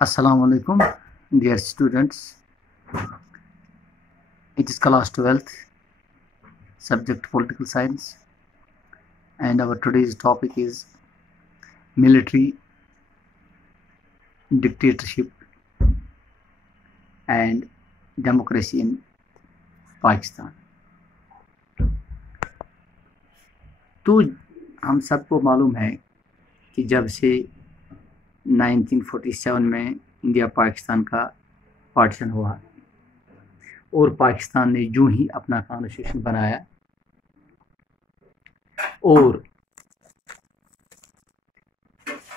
Assalamu alaikum, dear students. It is class 12th, subject political science, and our today's topic is military dictatorship and democracy in Pakistan. तो हम सबको मालूम है कि जब से 1947 में इंडिया पाकिस्तान का पार्टीशन हुआ और पाकिस्तान ने यूं ही अपना कॉन्स्टिट्यूशन बनाया और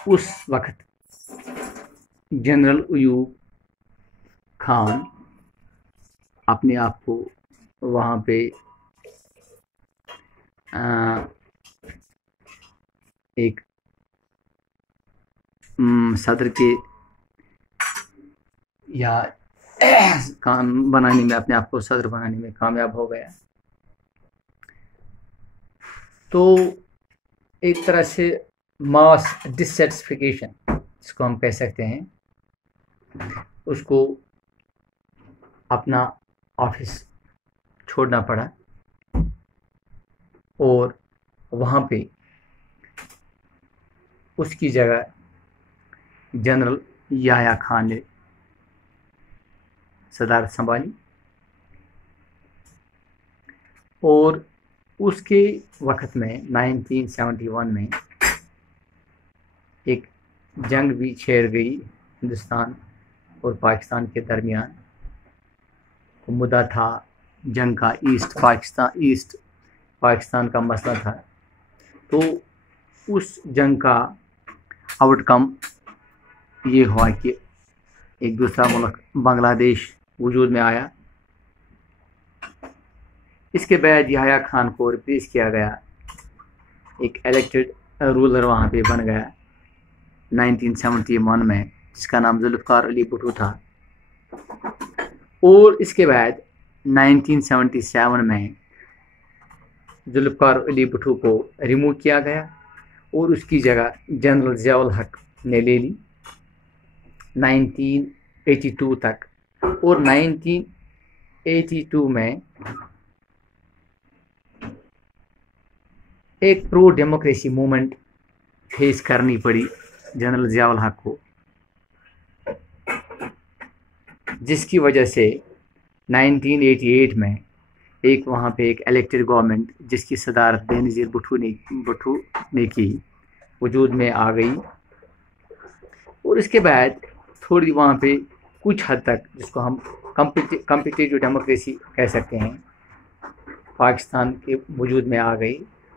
उस वक्त जनरल अयूब खान अपने आप को वहाँ पे एक सदर के या काम बनाने में अपने आप को सदर बनाने में कामयाब हो गया। तो एक तरह से मास डिससेटिस्फिकेशन जिसको हम कह सकते हैं, उसको अपना ऑफिस छोड़ना पड़ा और वहाँ पे उसकी जगह जनरल याह्या खान ने सदारत संभाली और उसके वक्त में 1971 में एक जंग भी छिड़ गई हिंदुस्तान और पाकिस्तान के दरमियान। मुद्दा था जंग का, ईस्ट पाकिस्तान का मसला था। तो उस जंग का आउटकम ये हुआ कि एक दूसरा मुल्क बांग्लादेश वजूद में आया। इसके बाद याह्या खान को रिप्लेस किया गया, एक इलेक्टेड रूलर वहाँ पे बन गया 1971 में, जिसका नाम जुल्फ़िकार अली भुट्टो था। और इसके बाद 1977 में जुल्फ़िकार अली भुट्टो को रिमूव किया गया और उसकी जगह जनरल ज़िया-उल हक ने ले ली 1982 तक। और 1982 में एक प्रो डेमोक्रेसी मूवमेंट फेस करनी पड़ी जनरल ज़िया-उल हक को, जिसकी वजह से 1988 में एक वहाँ पे एक इलेक्टेड गवर्नमेंट जिसकी सदारत बेनज़ीर भुट्टो ने की वजूद में आ गई। और इसके बाद थोड़ी वहाँ पे कुछ हद तक जिसको हम कम्पिटिटिव डेमोक्रेसी कह सकते हैं, पाकिस्तान के वजूद में आ गई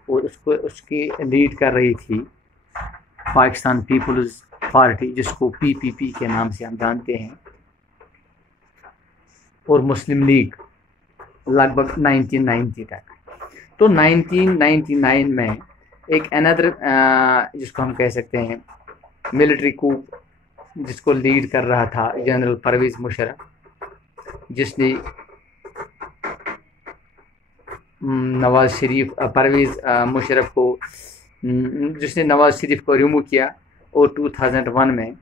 और उसकी लीड कर रही थी पाकिस्तान पीपल्स पार्टी, जिसको PPP के नाम से हम जानते हैं, और मुस्लिम लीग लगभग 1990 तक। तो 1999 में एक अनदर जिसको हम कह सकते हैं मिलिट्री कूप, जिसको लीड कर रहा था जनरल परवेज़ मुशर्रफ, जिसने नवाज शरीफ को रिमूव किया। और 2001 में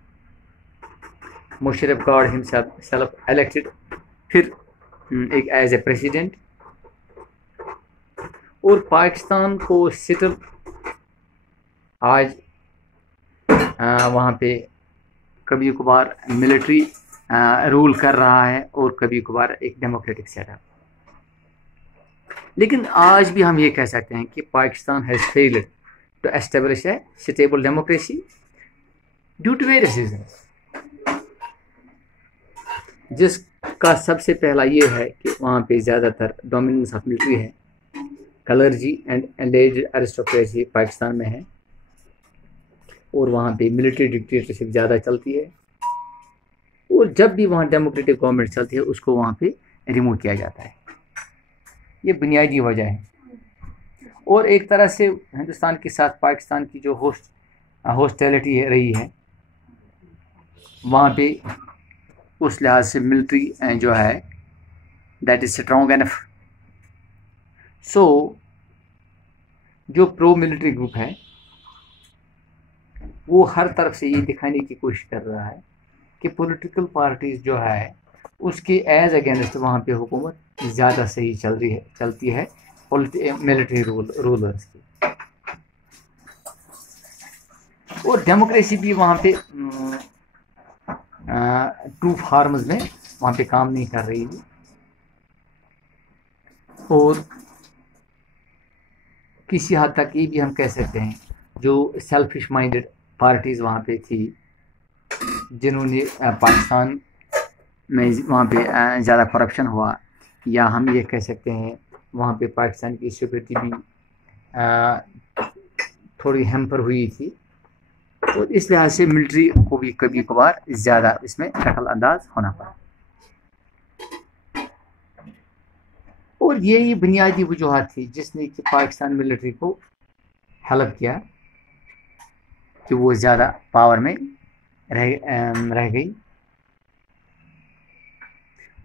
Musharraf God himself self elected फिर एक एज ए प्रेसिडेंट। और पाकिस्तान को सेटल आज वहाँ पे कभी कभार मिलिट्री रूल कर रहा है और कभी कभार एक डेमोक्रेटिक सेटअप। लेकिन आज भी हम ये कह सकते हैं कि Pakistan has failed to establish a stable democracy due to various reasons, जिसका सबसे पहला ये है कि वहाँ पे ज़्यादातर डोमिनेंस ऑफ मिलिट्री है, कलर्जी एंड एंडेड अरिस्टोक्रेसी पाकिस्तान में है और वहाँ पे मिलिट्री डिक्टेटरशिप ज़्यादा चलती है। और जब भी वहाँ डेमोक्रेटिक गवर्नमेंट चलती है उसको वहाँ पे रिमूव किया जाता है। ये बुनियादी वजह है। और एक तरह से हिंदुस्तान के साथ पाकिस्तान की जो हॉस्टिलिटी रही है, वहाँ पे उस लिहाज से मिलिट्री जो है दैट इज़ स्ट्रॉन्ग एनफ। सो जो प्रो मिलिट्री ग्रुप है वो हर तरफ से ये दिखाने की कोशिश कर रहा है कि पॉलिटिकल पार्टीज जो है उसके एज अगेंस्ट वहाँ पे हुकूमत ज़्यादा सही चलती है मिलिट्री रूलर्स की। और डेमोक्रेसी भी वहाँ पे टू फॉर्म्स में वहाँ पे काम नहीं कर रही है। और किसी हद तक ये भी हम कह सकते हैं जो सेल्फिश माइंडेड पार्टीज वहाँ पे थी जिन्होंने पाकिस्तान में वहाँ पे ज़्यादा करप्शन हुआ, या हम ये कह सकते हैं वहाँ पे पाकिस्तान की सिक्योरिटी भी थोड़ी हैम्पर हुई थी। तो इस लिहाज से मिलिट्री को भी कभी कभार ज़्यादा इसमें दखल अंदाज होना पड़ा। और यही बुनियादी वजूहत थी जिसने कि पाकिस्तान मिलिट्री को हेल्प किया कि वो ज़्यादा पावर में रह गई।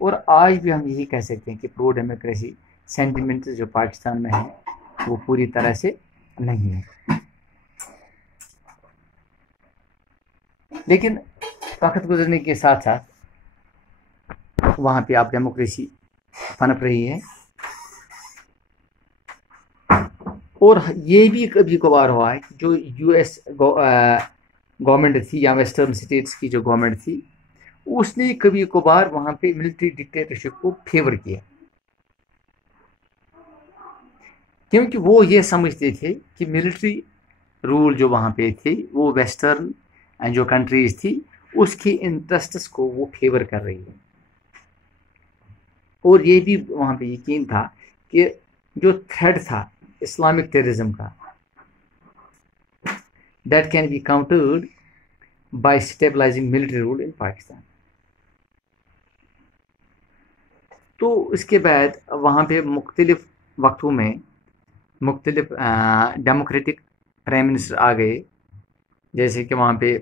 और आज भी हम यही कह सकते हैं कि प्रो डेमोक्रेसी सेंटिमेंट जो पाकिस्तान में है वो पूरी तरह से नहीं है। लेकिन वक्त गुजरने के साथ साथ वहाँ पे आप डेमोक्रेसी पनप रही है। और ये भी कभी कभार हुआ है कि जो यूएस गवर्नमेंट थी या वेस्टर्न स्टेट्स की जो गवर्नमेंट थी उसने कभी कभार वहाँ पे मिलिट्री डिक्टेटरशिप को फेवर किया, क्योंकि वो ये समझते थे कि मिलिट्री रूल जो वहाँ पे थे वो वेस्टर्न जो कंट्रीज थी उसके इंटरेस्ट्स को वो फेवर कर रही है। और ये भी वहाँ पे यकीन था कि जो थ्रेड था इस्लामिक टेररिज्म का, that can be countered by stabilising military rule in Pakistan. तो इसके बाद वहाँ पे मुख्तलिफ वक्तों में मुख्तलिफ डेमोक्रेटिक प्राइम मिनिस्टर आ गए, जैसे कि वहाँ पे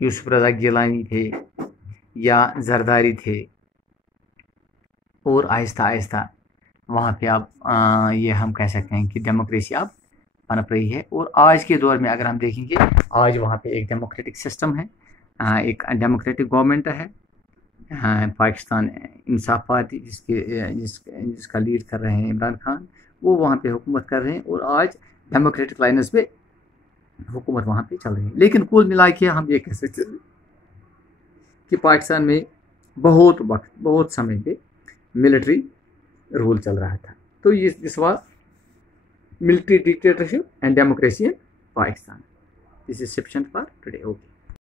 यूसुफ रज़ा गिलानी थे या जरदारी थे। और आहिस्ता आहिस्ता वहाँ पे आप ये हम कह सकते हैं कि डेमोक्रेसी अब पनप रही है। और आज के दौर में अगर हम देखेंगे आज वहाँ पे एक डेमोक्रेटिक सिस्टम है, एक डेमोक्रेटिक गवर्नमेंट है, पाकिस्तान इंसाफ पार्टी जिसका लीड कर रहे हैं इमरान खान, वो वहाँ पे हुकूमत कर रहे हैं। और आज डेमोक्रेटिक लाइनस पे हुकूमत वहाँ पे चल रही है। लेकिन कुल मिला के हम ये कह सकते हैं कि पाकिस्तान में बहुत समय पे मिलिट्री रूल चल रहा था। तो ये this was military dictatorship and democracy in Pakistan. This is sufficient for today. Okay.